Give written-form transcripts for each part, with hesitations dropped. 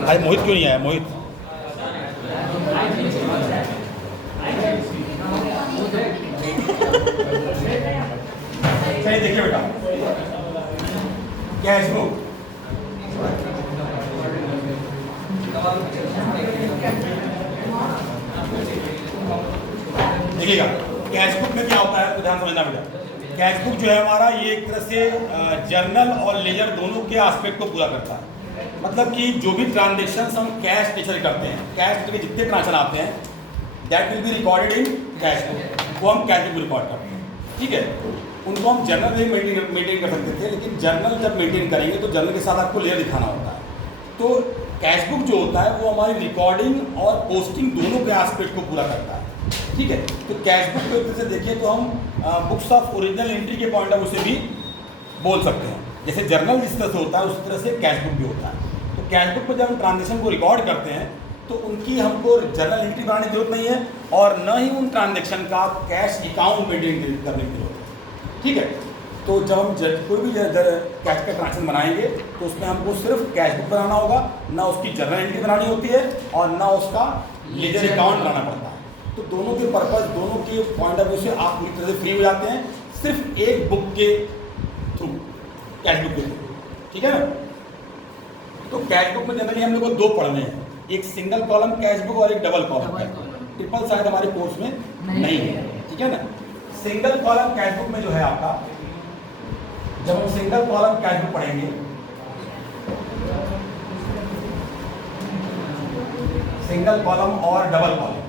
भाई मोहित क्यों नहीं आया? मोहित चलिए देखिए बेटा, कैश बुक देखिएगा। कैश बुक में क्या होता है तो ध्यान समझना बेटा। कैश बुक जो है हमारा, ये एक तरह से जर्नल और लेजर दोनों के एस्पेक्ट को पूरा करता है। मतलब कि जो भी ट्रांजेक्शन हम कैश नेचर करते हैं, कैश के जितने ट्रांजेक्शन आते हैं, that will be recorded in cash book, वो हम कैश बुक में रिकॉर्ड करते हैं। ठीक है, उनको हम जर्नल में मेंटेन कर सकते थे, लेकिन जर्नल जब मेंटेन करेंगे तो जर्नल के साथ आपको लेयर दिखाना होता है। तो कैश बुक जो होता है वो हमारी रिकॉर्डिंग और पोस्टिंग दोनों के एस्पेक्ट को पूरा करता है। ठीक है, तो कैश बुक को एक तरह से देखिए तो हम बुक्स ऑफ ओरिजिनल एंट्री के पॉइंट ऑफ व्यू से भी बोल सकते हैं। जैसे जर्नल जिस तरह से होता है उस तरह से कैश बुक भी होता है। तो कैश बुक पर जब हम ट्रांजेक्शन को रिकॉर्ड करते हैं तो उनकी हमको जर्नल एंट्री बनाने की जरूरत नहीं है, और न ही उन ट्रांजेक्शन का कैश अकाउंट मेंटेन करने की जरूरत है। ठीक है, तो जब हम कोई भी कैश का ट्रांजेक्शन बनाएंगे तो उसमें हमको सिर्फ कैश बुक बनाना होगा, ना उसकी जर्नल एंट्री बनानी होती है और ना उसका लेजर अकाउंट बनाना पड़ता है। तो दोनों के पर्पज, दोनों के पॉइंट ऑफ व्यू से आप पूरी तरह से फ्री हो जाते हैं सिर्फ एक बुक के थ्रू, कैश बुक के थ्रू। ठीक है ना। तो कैश बुक में जनरली हम लोग को दो पढ़ने हैं, एक सिंगल कॉलम कैश बुक और एक double column cash book. Triple शायद हमारे कोर्स में नहीं है। ठीक है ना। सिंगल कॉलम कैश बुक में जो है आपका, जब हम सिंगल कॉलम कैश बुक पढ़ेंगे, सिंगल कॉलम और डबल कॉलम,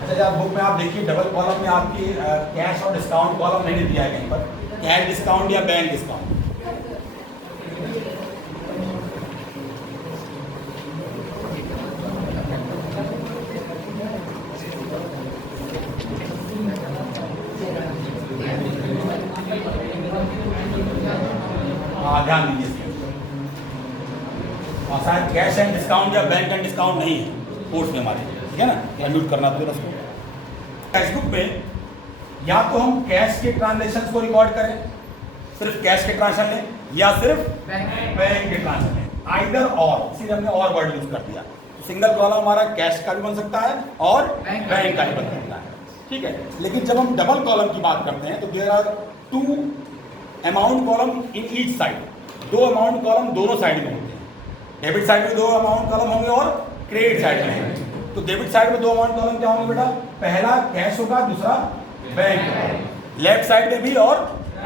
अच्छा जब बुक में आप देखिए डबल कॉलम में आपकी कैश और डिस्काउंट कॉलम नहीं दिया है कहीं पर, कैश डिस्काउंट या बैंक डिस्काउंट। ध्यान दीजिए, शायद कैश एंड डिस्काउंट या बैंक एंड डिस्काउंट नहीं है कोर्स में हमारे। ठीक है ना, या म्यूट करना पड़ेगा उसको। कैश बुक में या तो हम कैश के ट्रांजेक्शन को रिकॉर्ड करें, सिर्फ कैश के ट्रांजेक्शन लें, या सिर्फ बैंक के ट्रांजेक्शन लें, आइदर और, इसीलिए हमने और वर्ड यूज कर दिया। तो सिंगल कॉलम हमारा कैश का भी बन सकता है और बैंक का भी बन सकता है। ठीक है, लेकिन जब हम डबल कॉलम की बात करते हैं तो there are two amount column in each side, दो अमाउंट कॉलम दोनों साइड में होते हैं। डेबिट साइड में दो अमाउंट कॉलम होंगे और क्रेडिट साइड में होंगे। तो डेबिट साइड में दो अमाउंट कॉलम क्या होंगे बेटा? पहला कैश होगा, दूसरा बैंक, लेफ्ट साइड में भी और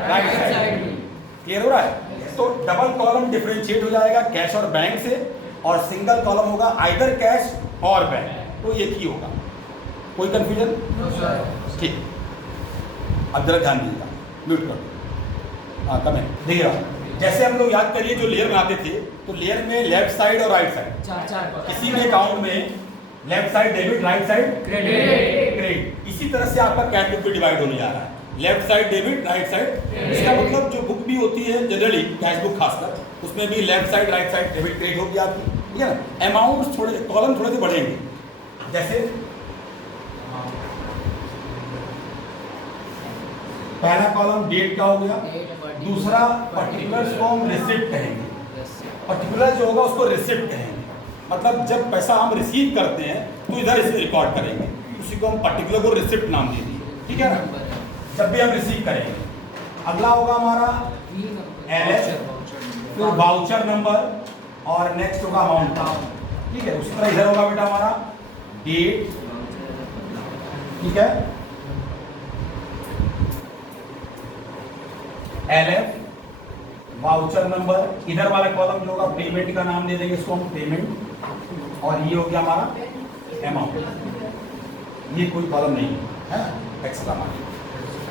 राइट साइड में। क्लियर हो रहा है? तो डबल कॉलम डिफरेंशिएट हो जाएगा कैश और बैंक से, और सिंगल कॉलम होगा आइदर कैश और बैंक, तो एक ही होगा। कोई कंफ्यूजन? ठीक, अब जरा ध्यान दीजिएगा, म्यूट कर दो। हाँ कमेंट देखिएगा, जैसे हम लोग याद करिए जो लेयर बनाते थे, तो लेयर में लेफ्ट साइड और राइट साइड, किसी भी अकाउंट में left side debit, right side credit. इसी तरह से आपका कैश बुक भी डिवाइड होने जा रहा है, left side debit, right side. इसका मतलब जो बुक भी होती है जनरली कैश बुक खासकर, उसमें भी left side right side debit credit होगी आपकी। ठीक है ना। अमाउंट थोड़े कॉलम थोड़े से बढ़ेंगे, जैसे पहला कॉलम डेट का हो गया, दूसरा पर्टिकुलर्स को हम रिसिप्ट कहेंगे, पर्टिकुलर जो होगा उसको रिसिप्ट कहेंगे। मतलब जब पैसा हम रिसीव करते हैं तो इधर इसे रिकॉर्ड करेंगे, उसी को हम पर्टिकुलर को रिसिप्ट नाम दे दिए। ठीक है ना, जब भी हम रिसीव करेंगे। अगला होगा हमारा LS, फिर वाउचर नंबर, और नेक्स्ट होगा अमाउंट। ठीक है, उसी तरह इधर होगा बेटा हमारा डेट। ठीक है, LF, वाउचर नंबर, इधर वाला कॉलम जो होगा पेमेंट का नाम दे देंगे, इसको हम पेमेंट, और ये हो गया हमारा अमाउंट। ये कोई कॉलम नहीं है ना, एक्स्ट्रा मार्जिन।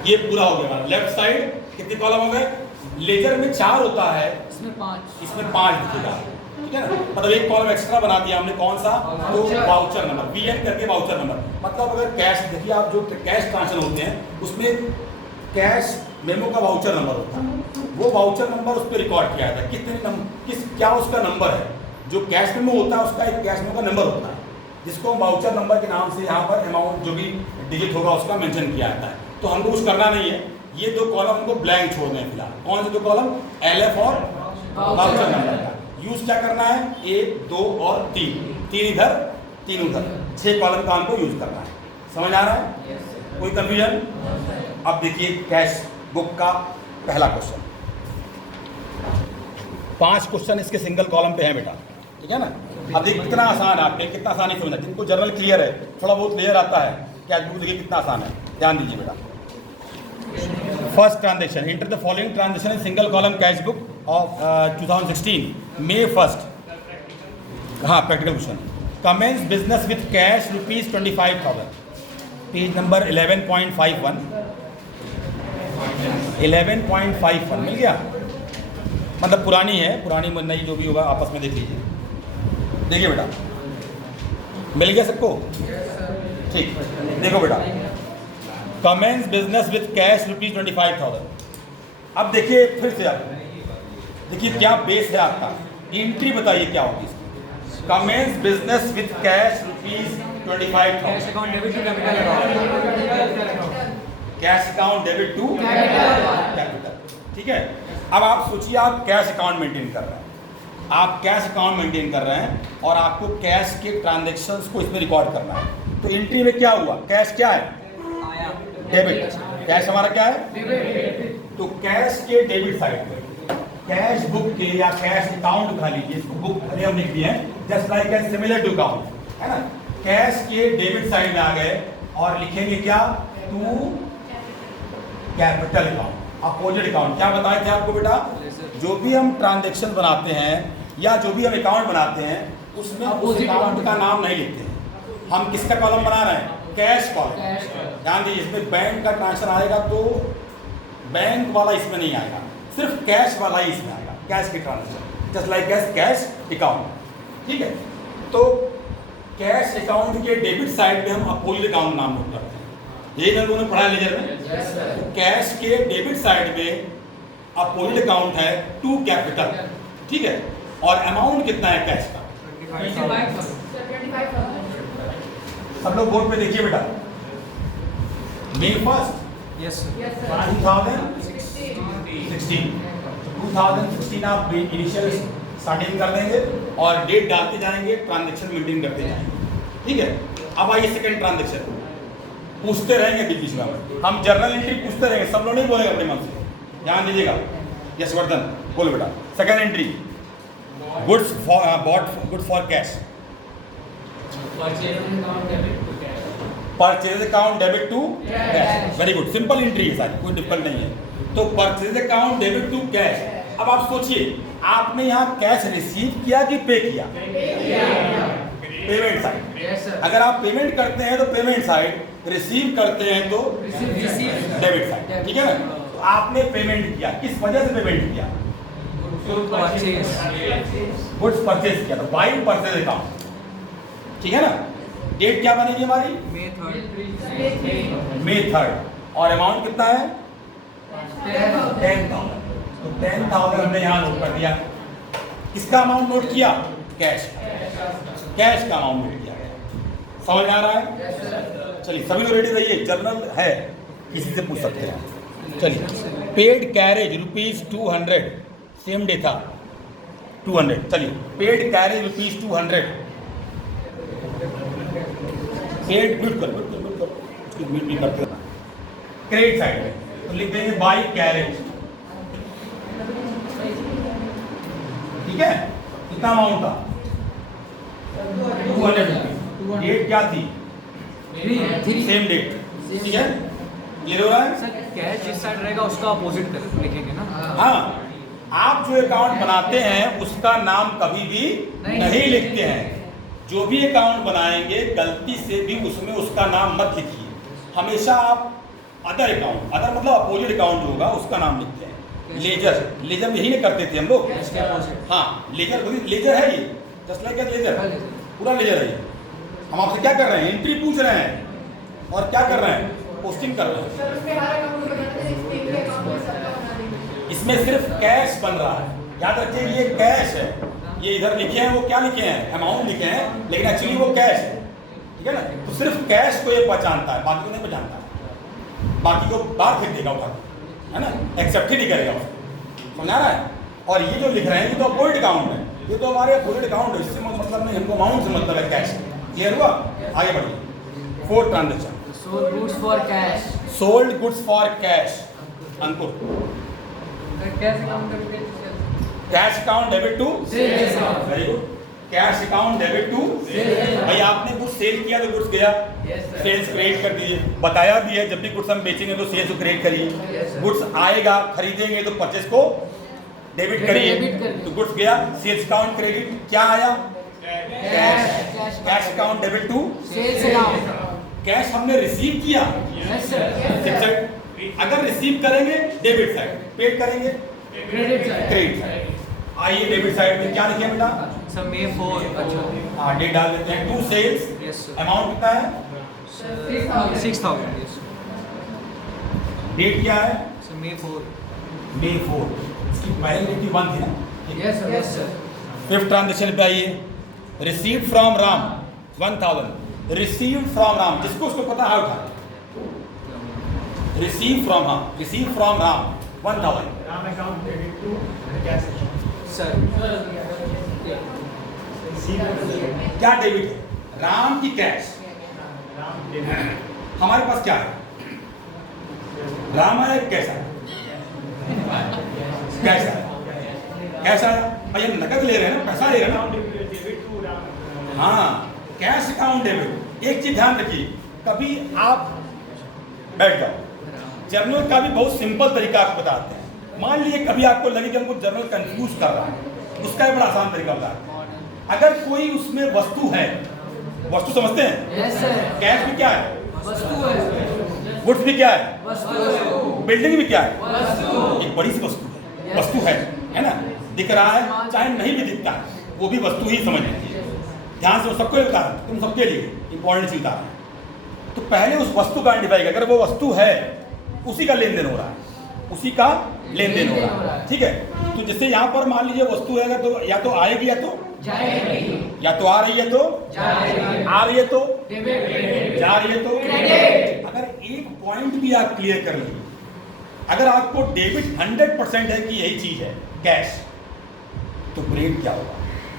ये पूरा हो गया हमारा। लेफ्ट साइड कितने कॉलम हो गए? लेजर में 4 होता है, इसमें 5 दिखेगा। ठीक है ना, मतलब एक कॉलम एक्स्ट्रा बना दिया हमने, कौन सा? तो वाउचर नंबर, VN करके वाउचर नंबर। मतलब अगर कैश, देखिए आप जो कैश ट्रांजेक्शन होते हैं उसमें कैश मेमो का वाउचर नंबर होता है, वो वाउचर नंबर उस पर रिकॉर्ड किया जाता है। कितने क्या उसका नंबर है, जो कैश मेमो होता है उसका एक कैश मेमो का नंबर होता है, जिसको हम वाउचर नंबर के नाम से यहाँ पर अमाउंट जो भी डिजिट होगा उसका मेंशन किया जाता है। तो हमको कुछ करना नहीं है, ये दो कॉलम को ब्लैंक छोड़ने हैं फिलहाल। कौन से दो कॉलम? LF और वाउचर नंबर का यूज क्या करना है, 1, 2 और 3 इधर 3 उधर, 6 कॉलम का हमको यूज करना है। समझ आ रहा है? कोई कंफ्यूजन? अब देखिए कैश बुक का पहला क्वेश्चन, 5 क्वेश्चन इसके सिंगल कॉलम पे हैं बेटा, ठीक है ना। अब देखिए कितना आसान है, आपने कितना आसानी से समझना, जिनको जर्नल क्लियर है, थोड़ा बहुत क्लियर आता है, कैश बुक देखिए कितना आसान है, ध्यान दीजिए बेटा। First transaction, enter the following transaction in single column cash book of 2016 May 1st। हाँ, practical question. Commence business with cash ₹25,000, page number 11.51 11.51 मिल गया, मतलब पुरानी है, पुरानी नई जो भी होगा आपस में देख लीजिए। देखिए बेटा, मिल गया सबको? ठीक, देखो बेटा, कमेंस बिजनेस विथ कैश ₹25,000। अब देखिए फिर से आप देखिए क्या बेस है आपका, एंट्री बताइए क्या होगी इसकी। Commence business with cash ₹25,000, cash account debit to capital, ठीक है। अब आप सोचिए, आप कैश अकाउंट मेंटेन कर रहे हैं, आप कैश अकाउंट मेंटेन कर रहे हैं और आपको कैश के ट्रांजैक्शंस को इसमें रिकॉर्ड करना है। तो एंट्री में क्या हुआ, कैश क्या है, डेबिट, कैश हमारा क्या है, तो कैश के डेबिट साइड पे कैश बुक के या कैश अकाउंट उठा लीजिए, इसको बुक भले हम लिख दिए हैं, just like as similar to account, है ना। कैश के डेबिट साइड में आ गए और लिखेंगे क्या, to capital account, opposite account. क्या बताए थे आपको बेटा, जो भी हम ट्रांजैक्शन बनाते हैं या जो भी हम अकाउंट बनाते हैं उसमें उस अकाउंट का नाम नहीं लिखते हैं, हम किसका कॉलम बना रहे हैं, कैश कॉलम। ध्यान दीजिए, इसमें बैंक का ट्रांसफर आएगा तो बैंक वाला इसमें नहीं आएगा, सिर्फ कैश वाला ही इसमें आएगा, कैश की transaction, just like cash account, ठीक है। तो कैश अकाउंट के डेबिट साइड में हम अपोजिट अकाउंट नाम नोट करते हैं, यही ना लोगों ने पढ़ा लेजर में। तो कैश के डेबिट साइड में अपोजिट अकाउंट है टू कैपिटल, ठीक है। और अमाउंट कितना है कैश का, 25,000। सब लोग बोर्ड पे देखिए बेटा, May 1st, 2016 आप इनिशियल स्टार्टिंग कर देंगे और डेट डालते जाएंगे, ट्रांजैक्शन मेंटेन करते जाएंगे, ठीक है। अब आइए सेकंड ट्रांजैक्शन, पूछते रहेंगे बीच बीच में, हम जर्नल एंट्री पूछते रहेंगे, सब लोग नहीं बोलेंगे अपने मन से, ध्यान दीजिएगा। यस वर्धन बोलो बेटा, second entry, goods bought goods for cash, purchase account debit to cash, very good, simple entry है सारी, कोई डिफिकल्ट नहीं है। तो purchase account debit to cash. अब आप सोचिए, आपने यहाँ कैश रिसीव किया कि पे किया, पेमेंट साइड। अगर आप पेमेंट करते हैं तो पेमेंट साइड, रिसीव करते हैं तो डेबिट साइड, ठीक है ना। तो आपने पेमेंट किया, किस वजह से पेमेंट किया, गुड्स परचेज किया, तो बाइंग परचेज अकाउंट, ठीक है ना। डेट क्या बनेगी हमारी, May 3rd, और अमाउंट कितना है 10,000। तो 10,000 हमने यहाँ नोट कर दिया। किसका अमाउंट नोट किया, कैश का अमाउंट नोट किया गया। समझ में आ रहा है? चलिए सभी लोग रेडी रहिए, जर्नल है, किसी से पूछ सकते हैं। चलिए, पेड कैरेज ₹200, सेम डे था 200। चलिए, पेड कैरेज ₹200, पेड म्यूट कर म्यूट नहीं करते, क्रेडिट साइड में तो लिख देंगे बाई कैरेज, ठीक है। कितना अमाउंट था, 200। डेट क्या थी, सेम डेट, ठीक है। क्लियर हो रहा है सर, कैश जिस साइड रहेगा उसका अपोजिट लिखेंगे ना। हाँ, आप जो अकाउंट बनाते हैं उसका नाम कभी भी नहीं लिखते हैं। जो भी अकाउंट बनाएंगे गलती से भी उसमें उसका नाम मत लिखिए, हमेशा आप अदर अकाउंट, अदर मतलब अपोजिट अकाउंट जो होगा उसका नाम लिखते हैं। लेजर यही नहीं करते थे हम लोग, हाँ लेजर है ये, जस्ट लाइक लेजर, पूरा लेजर है ये। हम आपसे क्या कर रहे हैं, एंट्री पूछ रहे हैं और क्या कर रहे हैं, पोस्टिंग कर रहे हैं। इसमें सिर्फ कैश बन रहा है, याद रखिए ये कैश है, ये इधर लिखे हैं वो क्या लिखे हैं, अमाउंट लिखे हैं, लेकिन एक्चुअली वो कैश है, ठीक है ना। तो सिर्फ कैश को ये पहचानता है, बाकी को नहीं पहचानता, बाकी को बाहर फेंक देगा उठा, है ना, एक्सेप्ट ही नहीं करेगा उसको। समझ आ रहा है? और ये जो लिख रहे हैं ये तो अपोजिट अकाउंट है, ये तो हमारे अपोजिट अकाउंट है, इससे मतलब नहीं, हमको अमाउंट से मतलब है कैश। क्लियर हुआ? आगे बढ़िए। Fourth transaction, Sold goods for cash. Sold goods for cash. Ankur, Cash account debit. Cash account debit to Sales account. Very good, cash account debit to भाई आपने गुड्स सेल किया तो गुड्स गया, सेल्स क्रेडिट कर दीजिए। बताया भी है जब भी गुड्स हम बेचेंगे तो सेल्स को क्रेडिट करिए, गुड्स आएगा खरीदेंगे तो परचेस को डेबिट करिए, तो गुड्स गया, सेल्स अकाउंट क्रेडिट, क्या आया? Cash. Cash account debit to Sales account. Cash हमने रिसीव किया, Yes sir. ठीक है? अगर रिसीव करेंगे डेबिट साइड, पेड करेंगे Credit side. Credit side. आइए डेबिट साइड में क्या लिखे बेटा? Sir May 4. अच्छा. हाँ डेट डाल देते हैं, to sales, Yes sir. Amount कितना है? 6,000. Yes. डेट क्या है? Sir May 4. May 4, इसकी पहली डेट भी 1 थी ना? Yes sir. Yes sir. Fifth transaction पे आइए, receive from Ram 1000, receive from Ram, जिसको उसको पता है उठा, receive from Ram 1000, Ram account debit to cash Sir. क्या डेबिट है? राम की कैश, राम डेबिट हमारे पास क्या है? राम आया कैश आया? कैश आया, कैश आया भाई, हम नकद ले रहे हैं ना, पैसा ले रहे हैं ना। डेबिट टू राम हाँ, कैश अकाउंट डेबिट। एक चीज ध्यान रखिए, कभी आप बैठ जाओ, जर्नल का भी बहुत सिंपल तरीका आपको बताते हैं। मान लीजिए कभी आपको लगे कि हमको जर्नल कंफ्यूज कर रहा है, उसका एक बड़ा आसान तरीका बताते हैं। अगर कोई उसमें वस्तु है, वस्तु समझते हैं, Yes sir. कैश भी क्या है, वस्तु है. गुड्स भी क्या है, वस्तु है. बिल्डिंग भी क्या है, वस्तु. एक बड़ी सी वस्तु है, वस्तु है ना, दिख रहा है चाहे नहीं भी दिखता है, वो भी वस्तु ही समझ लीजिए। ध्यान से सबको बता रहा हूं, तुम सबके लिए इंपॉर्टेंट चीज बता रहा हूं। तो पहले उस वस्तु का आइडेंटिफाई, अगर वो वस्तु है उसी का लेन देन हो रहा है, उसी का लेन देन हो रहा है, ठीक है। तो जैसे यहाँ पर मान लीजिए वस्तु है, अगर तो या तो आएगी या तो जाएगी. या तो आ रही है तो जाएगी. आ रही है तो Debit. जा रही है तो Credit. अगर एक पॉइंट भी आप क्लियर कर लीजिए, अगर आपको डेबिट 100% है कि यही चीज है कैश, तो क्रेडिट क्या होगा?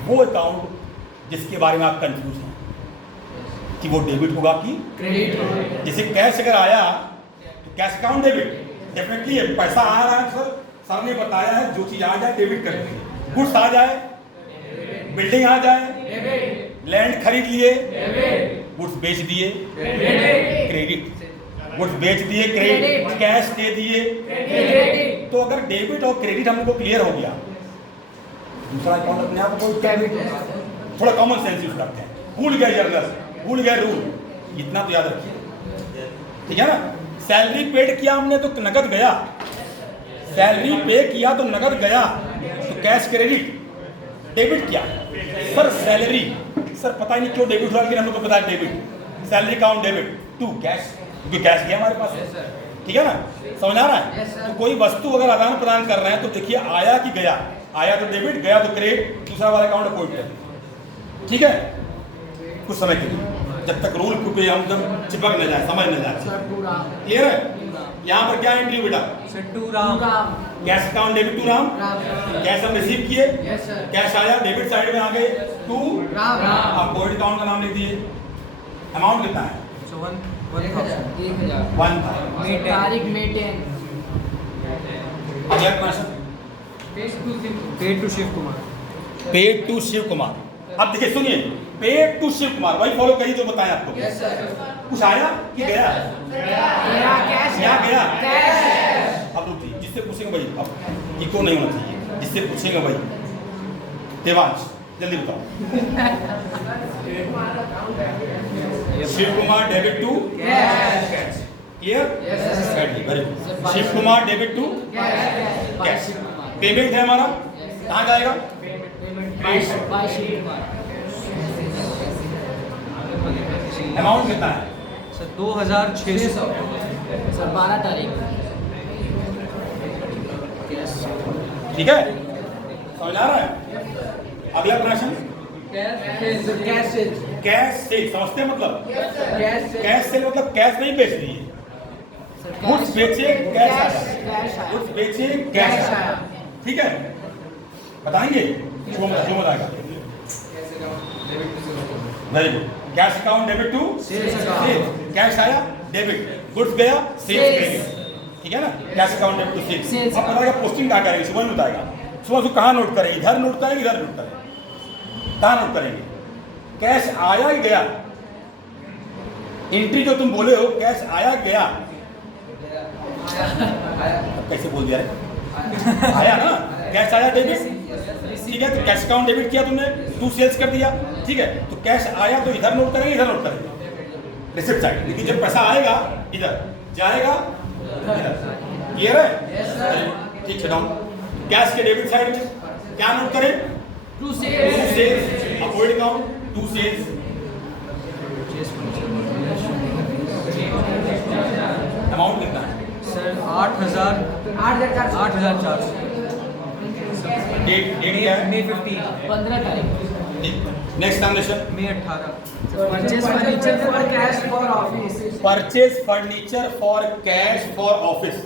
वो अकाउंट जिसके बारे में आप कंफ्यूज हैं कि वो डेबिट होगा कि Credit. जैसे कैश अगर आया तो कैश अकाउंट डेबिट डेफिनेटली है, पैसा आ रहा है सर ने बताया है, जो चीज आ जाए डेबिट कर देंगे, गुड्स आ जाए, बिल्डिंग आ जाए, Debit. लैंड खरीद लिए, Debit. गुड्स बेच दिए, Credit. क्रेडिट, गुड्स बेच दिए, क्रेडिट, कैश दे दिए। Credit. तो अगर डेबिट और क्रेडिट हमको क्लियर हो गया, दूसरा अकाउंट अपने आप को Debit. थोड़ा कॉमन सेंस यूज करते हैं, भूल गए जर्नल, भूल गए रूल, इतना तो याद रखिए, ठीक है ना। सैलरी पेड किया हमने तो नगद गया, सैलरी पे किया तो नगद गया, तो कैश क्रेडिट। डेबिट क्या सर? सैलरी, सर पता ही नहीं क्यों डेबिट हुआ, लेकिन हम लोग को पता है debit, salary account debit to cash, क्योंकि कैश गया हमारे पास, ठीक है ना, समझ आ रहा है। तो कोई वस्तु अगर आदान प्रदान कर रहे हैं तो देखिए आया कि गया, आया तो डेबिट, गया तो क्रेडिट, दूसरा वाला अकाउंट अपोजिट कर, ठीक है। कुछ समय के लिए जब तक रूल को हम जब चिपक न जाए, समझ न जाए, Sir to Ram. क्लियर है। यहाँ पर क्या एंट्री बेटा? Sir to Ram. Cash account debit to Ram, Ram. Cash हम रिसीव किए, Yes sir. कैश आया, डेबिट साइड में आ गए टू Ram. आप कोविड अकाउंट का नाम लिख दिए, अमाउंट कितना है? So 1,000. 1,000. 1000। May 10. तारीख May 10. अगला question, Paid to Shiv Kumar. Paid to Shiv Kumar. अब देखिए सुनिए, पेड टू शिव कुमार, वही फॉलो करिए जो बताया आपको। Yes sir. कुछ आया कि गया? गया कैश. क्या गया? कैश. अब रुकिए, जिससे पूछेंगे भाई, अब इको नहीं होना चाहिए, जिससे पूछेंगे भाई, देवांश जल्दी बताओ। Shiv Kumar debit to cash. Clear? Yes sir. Very good. Shiv Kumar debit to cash. Cash, payment है हमारा, कहाँ जाएगा? By Shiv Kumar. अमाउंट कितना है? सर 2,600. सर 12 तारीख. ठीक है, समझ आ रहा है। अगला प्रश्न, कैश सेल. कैश सेल समझते हैं मतलब? Cash cell. कैश सेल मतलब कैश नहीं बेच दिए, गुड्स बेचे कैश आया, कैश आया. गुड्स बेचे कैश आया, ठीक है। बताएंगे? शुभम बताएगा। Very good. Cash account debit to sales. Cash आया डेबिट, गुड्स गया सेल्स क्रेडिट, ठीक है ना? Cash account debit to sales. अब बताएगा पोस्टिंग कहाँ करेंगे, सुबह में बताएगा। सुबह को कहाँ नोट करेंगे? इधर नोट करेंगे, इधर नोट करेंगे, कहाँ नोट करेंगे? कैश आया ही गया, एंट्री जो तुम बोले हो कैश आया गया, कैसे बोल दिया रे? आया ना, कैश आया डेबिट, ठीक है? तो कैश अकाउंट डेबिट किया तुमने, टू सेल्स कर दिया, ठीक है? तो कैश आया तो इधर नोट करेंगे, इधर नोट करेंगे रिसिप्ट साइड, लेकिन जब पैसा आएगा इधर जाएगा इधर। क्लियर है? ठीक है। डाउन कैश के डेबिट साइड में क्या नोट करें? To sales. Avoid account to sales. Amount कितना है सर? 8,400। डेट क्या है? May 15, 15 तारीख। Next transaction May 18। Purchase furniture for cash for office. Purchase furniture for cash for office.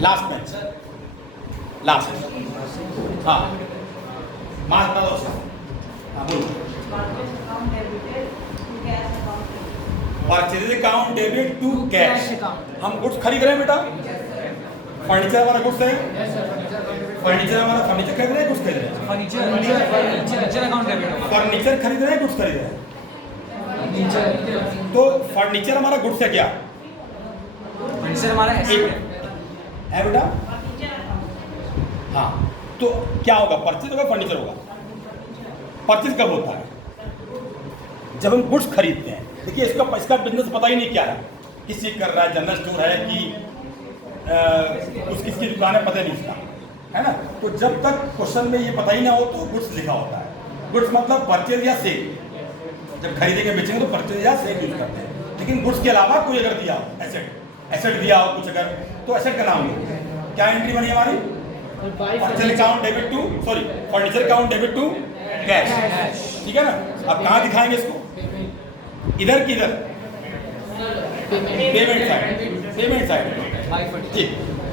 Last में लास्ट, हाँ मार्क बता दो उसका। हाँ बोलो। Purchase account debit to cash. हम गुड्स खरीद रहे हैं बेटा, फर्नीचर हमारा गुड्स है, फर्नीचर हमारा फर्नीचर खरीद रहे हैं, गुड्स खरीद रहे हैं? Furniture account debit. फर्नीचर खरीद रहे हैं, गुड्स खरीद रहे हैं? तो फर्नीचर हमारा गुड्स है क्या? फर्नीचर हमारा है बेटा? हाँ, तो क्या होगा? परचेज होगा, फर्नीचर होगा? परचेज कब होता है? जब हम गुड्स खरीदते हैं। देखिए इसका बिजनेस पता ही नहीं क्या है, किसी कर रहा है, जनरल स्टोर है कि कुछ किसकी दुकान है, पता नहीं उसका, है ना? तो जब तक क्वेश्चन में ये पता ही ना हो तो गुड्स लिखा होता है। गुड्स मतलब परचेज या सेल, जब खरीदेंगे बेचेंगे तो परचेज या सेल यूज करते हैं। लेकिन गुड्स के अलावा कोई अगर दिया हो, एसेट दिया हो कुछ अगर, तो एसेट का नाम लो। क्या एंट्री बनी हमारी? Purchase account debit to furniture account debit to cash, ठीक है ना? अब कहाँ दिखाएंगे इसको? इधर की इधर पेमेंट साइड ठीक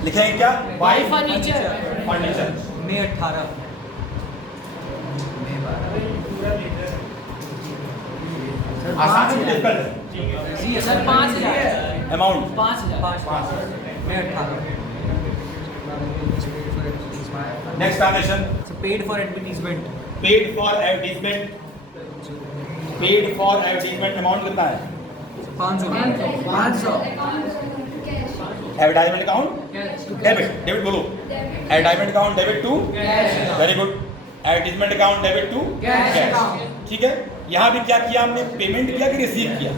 लिखेंगे क्या? By furniture. May 18। आसान है, डिफिकल्ट है? जी sir 5,000। Amount 5,000। May 18। Next transaction paid for advertisement. Paid for advertisement. Paid for advertisement amount कितना है? 500। एडवर्टाइजमेंट अकाउंट डेबिट बोलो। Advertisement account debit to very good. Advertisement account debit to cash, ठीक है? यहाँ भी क्या किया हमने? पेमेंट किया कि रिसीव किया?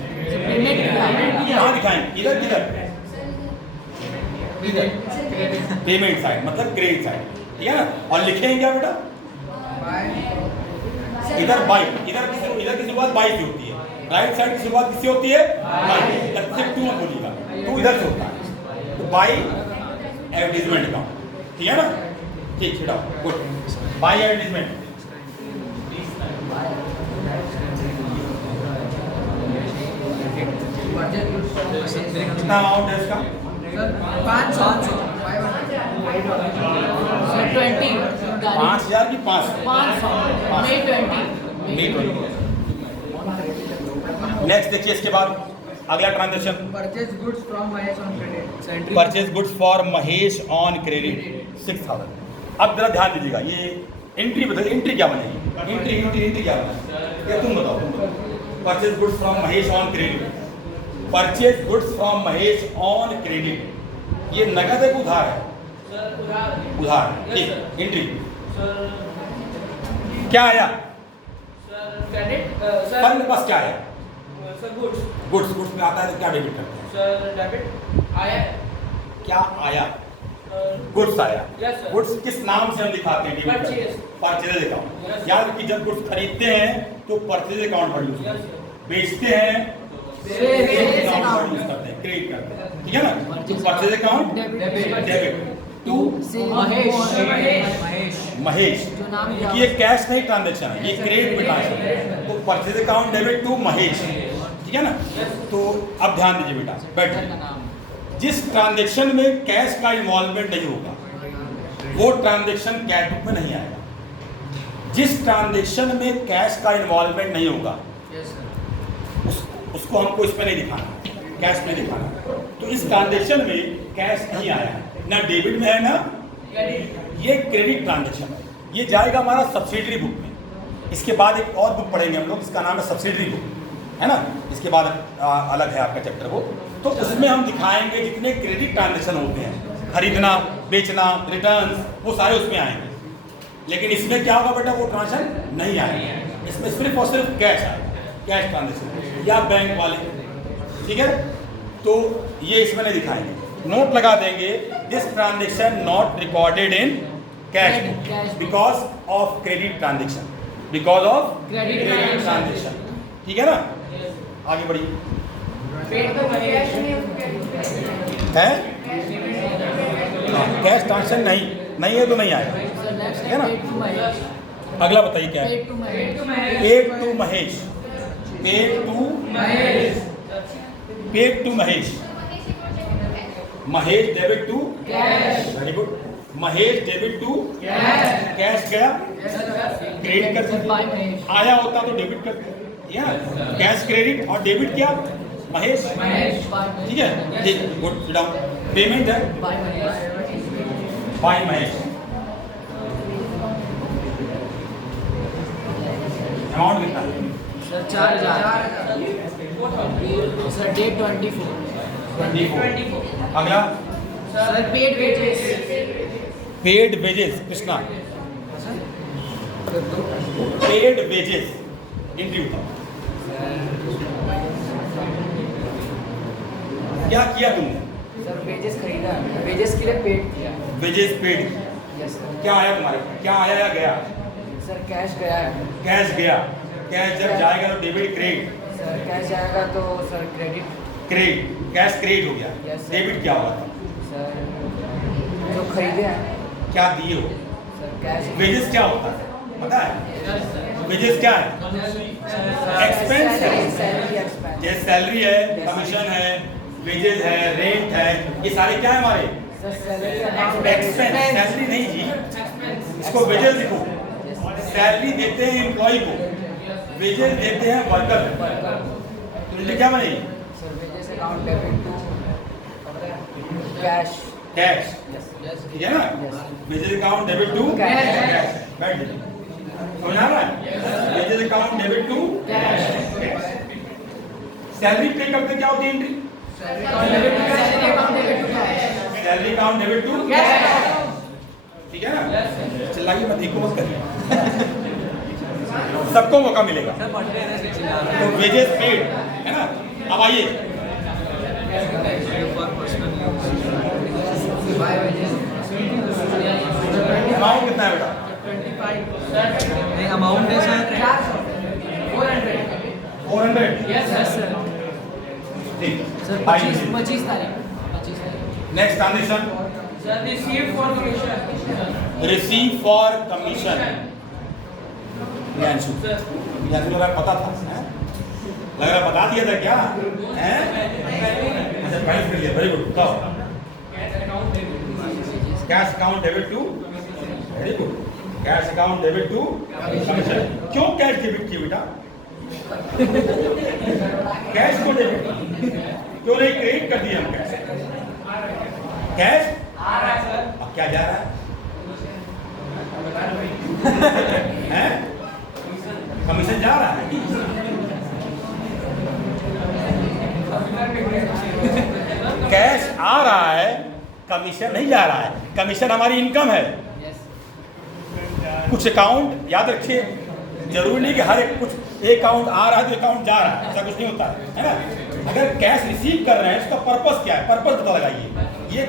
कहाँ दिखाएंगे? इधर पेमेंट साइड मतलब क्रेडिट साइड, ठीक है ना? और लिखेंगे क्या बेटा? इधर बाई, इधर की शुरुआत बाई से होती है, राइट साइड की शुरुआत किससे होती है? बाई। सिर्फ टू मत बोलिएगा, टू इधर से होता है। तो बाई एडवर्टीजमेंट अकाउंट, ठीक है ना? ठीक, छिड़ाओ, गुड। बाई एडवर्टीजमेंट कितना अमाउंट है इसका? 500। 5,000 की 500। नेक्स्ट देखिए, इसके बाद अगला transaction purchase goods from Mahesh on credit. Purchase goods for Mahesh on credit 6,000। अब जरा ध्यान दीजिएगा, ये एंट्री बताइए, एंट्री क्या बनेगी? एंट्री क्या बनेगी? ये तुम बताओ। Purchase goods from Mahesh on credit. Purchase goods from Mahesh on credit, ये नगद है उधार है? उधार, ठीक। एंट्री क्या आया? फंड बस क्या आया? गुड्स में आता है तो क्या डेबिट करते हैं? सर डेबिट आया। क्या आया? गुड्स आया। Yes, sir. गुड्स किस नाम से हम दिखाते हैं? Purchase. Purchase account. Yes, sir. याद रखिए, जब गुड्स खरीदते हैं तो परचेज अकाउंट पर यूज करते हैं, बेचते हैं Sales अकाउंट यूज करते हैं, क्रेडिट करते हैं, ठीक है ना? तो purchase account debit to Mahesh, क्योंकि ये कैश नहीं ट्रांजेक्शन है, ये क्रेडिट में ट्रांजेक्शन है। तो purchase account debit to Mahesh, ठीक है ना? तो अब ध्यान दीजिए बेटा, बैठिए। जिस ट्रांजेक्शन में कैश का इन्वॉल्वमेंट नहीं होगा वो ट्रांजेक्शन कैश बुक में नहीं आएगा। जिस ट्रांजेक्शन में कैश का इन्वॉल्वमेंट नहीं होगा उसको हमको इसमें नहीं दिखाना, कैश में दिखाना। तो इस ट्रांजेक्शन में कैश नहीं आया है, ना डेबिट में है ना ये क्रेडिट ट्रांजेक्शन है। ये जाएगा हमारा सब्सिडरी बुक में। इसके बाद एक और बुक पढ़ेंगे हम लोग, इसका नाम है सब्सिडरी बुक, है ना। इसके बाद अलग है आपका चैप्टर वो। तो उसमें हम दिखाएंगे जितने क्रेडिट ट्रांजेक्शन होते हैं, खरीदना, बेचना, रिटर्न्स, वो सारे उसमें आएंगे। लेकिन इसमें क्या होगा बेटा, वो ट्रांजेक्शन नहीं आएगा। इसमें सिर्फ और सिर्फ कैश आएगा, कैश ट्रांजेक्शन या बैंक वाले, ठीक है। तो ये इसमें नहीं दिखाएंगे, नोट लगा देंगे, this transaction not recorded in cash book because of credit transaction, because of credit transaction, ठीक है ना। आगे बढ़िए। है कैश ट्रांजेक्शन नहीं है तो नहीं आएगा, ठीक है ना। अगला बताइए क्या है। Paid to Mahesh, paid to Mahesh, Mahesh debit to cash, very good. Mahesh debit to cash गया, क्रेडिट कर आया होता तो डेबिट करते, कैश क्रेडिट और डेबिट क्या महेश, ठीक है। ठीक, गुड, डाउन। पेमेंट है बाय महेश, अमाउंट कितना है सर 4,000 सर, डेट 24। अगला sir paid wages, paid wages, Krishna paid wages entry होता क्या किया तुमने, सर वेजेस खरीदा, वेजेस के लिए पेड किया, वेजेस पेड, यस सर। क्या आया तुम्हारे, क्या आया या गया, सर कैश गया है, कैश गया, कैश जब जाएगा तो डेबिट क्रेडिट, सर कैश जाएगा तो sir credit, credit, cash credit हो गया, Yes, sir. डेबिट क्या होगा, सर जो खरीदे हैं क्या दिए हो। सर कैश, वेजेस क्या होता है पता है, वेजेस क्या है, एक्सपेंस है, सैलरी एक्सपेंस, जैसे सैलरी है, कमीशन है, वेजेस है, रेंट है, ये सारे क्या है हमारे सर सैलरी एक्सपेंस, सैलरी नहीं जी, इसको वेजेस लिखो। सैलरी देते हैं एम्प्लॉय को, वेजेस देते हैं वर्कर, तो इसलिए क्या बनेगी sir wages account debit to cash, cash, ठीक है ना। Wages account debit to Cash. Cash, बैठ जाइए, समझ आ रहा है। Wages account debit to cash, salary pay करते क्या होती है entry, salary account debit to cash, salary account debit to, ठीक है ना। चिल्लाइए मत, देखो मत करिए, सबको मौका मिलेगा। तो वेजेस पेड है ना। अब आइए अमाउंट कितना है बेटा, अमाउंट है सर 400, यस सर। ठीक। सर 25 तारीख। Next transaction, sir receive for commission, receive for commission, Priyanshu लग रहा पता था, हैं? लग रहा बता दिया था क्या, हैं? अच्छा फाइल कर लिया, वेरी गुड। बताओ cash account debit to, very good, cash account debit to commission. क्यों कैश डेबिट किया बेटा, कैश को डेबिट क्यों नहीं क्रेडिट कर दिया हम, कैश आ रहा है सर, अब क्या जा रहा है, हैं? कमीशन जा रहा है, कैश आ रहा है, कमीशन नहीं जा रहा है। कमीशन हमारी इनकम है। कुछ अकाउंट याद रखिए, जरूरी नहीं कि हर एक कुछ एक अकाउंट आ रहा है तो अकाउंट जा रहा है, ऐसा कुछ नहीं होता है ना। अगर कैश रिसीव कर रहे हैं इसका पर्पस क्या है, पर्पस पता लगाइए। ये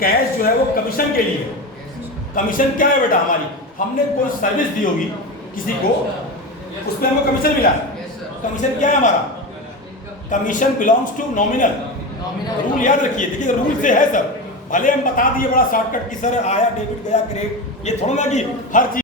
कैश जो है वो कमीशन के लिए है। कमीशन क्या है बेटा, हमारी हमने कोई सर्विस दी होगी किसी को, उसमें हमको कमीशन मिला है। कमीशन क्या है हमारा, commission belongs to nominal. Rule याद रखिए, देखिए रूल से है सर, भले हम बता दिए बड़ा शॉर्टकट कि सर आया डेबिट गया क्रेडिट, ये थोड़ा ना कि हर चीज